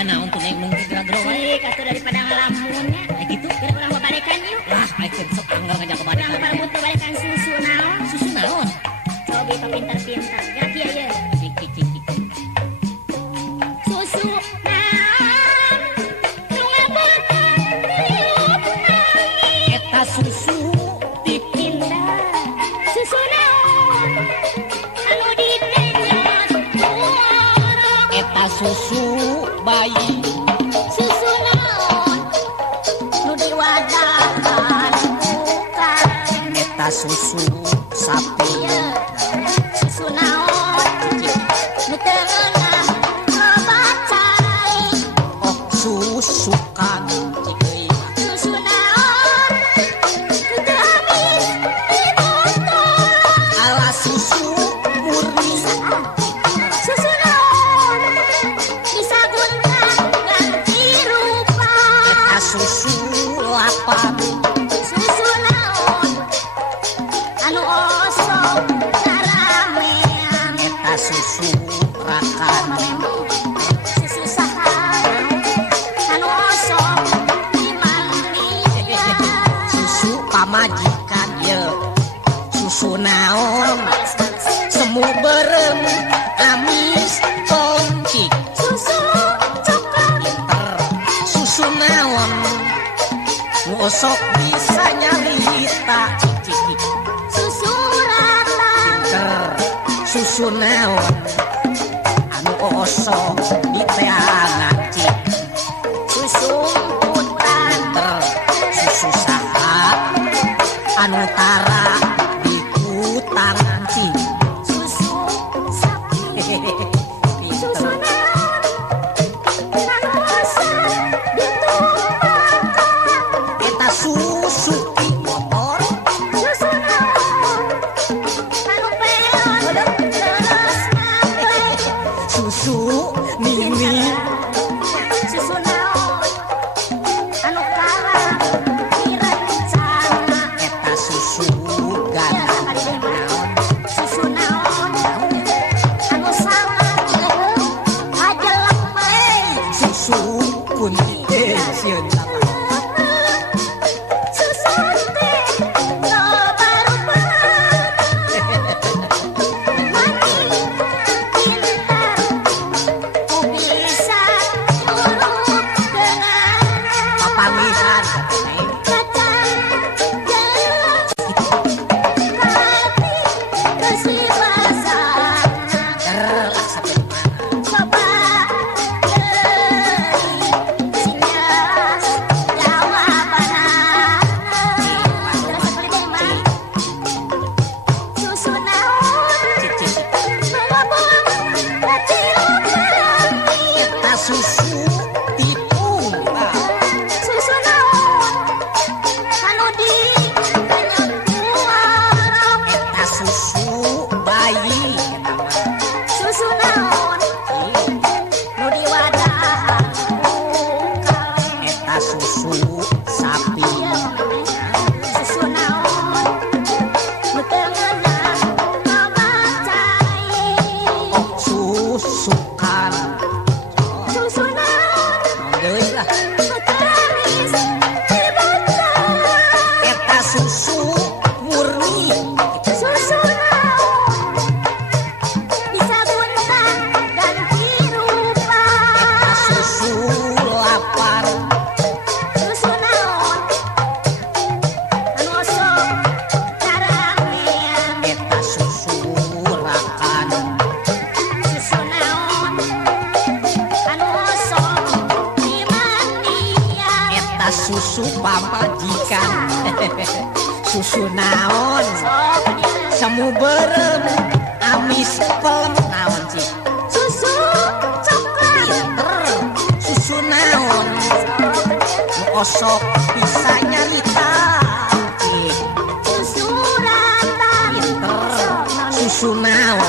aya naon tuh Neng mungkin gerak-gerak wae. Sik atuh daripada ngalamunnya. Gitu. Kita urang babarekan yuk. Lah, ayo sok anggar ngajak ke Urang badan. parebut babarekan susu naon. Susu naon? Cobi pintar-pintar. Gerak ieu ye. Cik cik cik cik. Susu naon. Nu ngabeutkeun tiup nangis. Eta susu Indah. Susu naon. Anu ditenyot borok. eta susu bayi. Susu naon. Nu diwadahan bukan. Eta susu sapi. Susu naon. Nu teu ngeunah obat cai. Oh susukan cik euy. Susu naon. Nu teu habis di botol. Ala susu murni. Susu naon. Disagunkan ganti rupa. Eta susu lapar. Susu naon. Anu osok ngaramean. Eta susu rakan. Susu saha anu osok dimandian. Susu pamajikan ye. Susu naon. Semu berem amis toncik. Susu coklat. Susu naon. Nu osok bisa nyarita. Cik cik. Susu ratang. Susu naon. Anu osok diteana cik. Susu hutan. Susu saha anu tara di hutan cik. Susu sapi. Susu naon. Anu osok ditumpakan. Eta susu di motor. Susu naon. Anu peon terus ngampe. Susu mini. Susu naon. Anu kalah direncana. Eta susu Ya, gandang. tadi deh, naon. Susu naon. Anu sangat ajelek mah. Susu kunti sieun sama. Susu teh loba rupahan. Manis pintar ku bisa nyuruh dengan Papamihan Neng. kacang jalur tapi kesilasan Lah sampai di mana? coba deui sinyas jawabanna terus seperti teh mah susu naon Cik cik. melobong kecilukan Eta susu dipunta. susu naon anu dipenyot buarok Eta susu bayi. susu naon nu diwadahan bukan Eta susu sapi. susu naon nu teu ngeunah obat cai Oh susukan. susu naon Deui lah. nu teu habis di botol Eta susu murni. susu naon disagunkan ganti rupa Susu lapar. susu naon anu osok ngaramean Eta susu rakan. susu naon anu osok dimandian Eta susu pamajikan. Susu naon. sok dia Semu berem amis pelem naon cik. susu coklat Susu naon. Nu osok bisa nyarita cik. susu ratang Susu naon.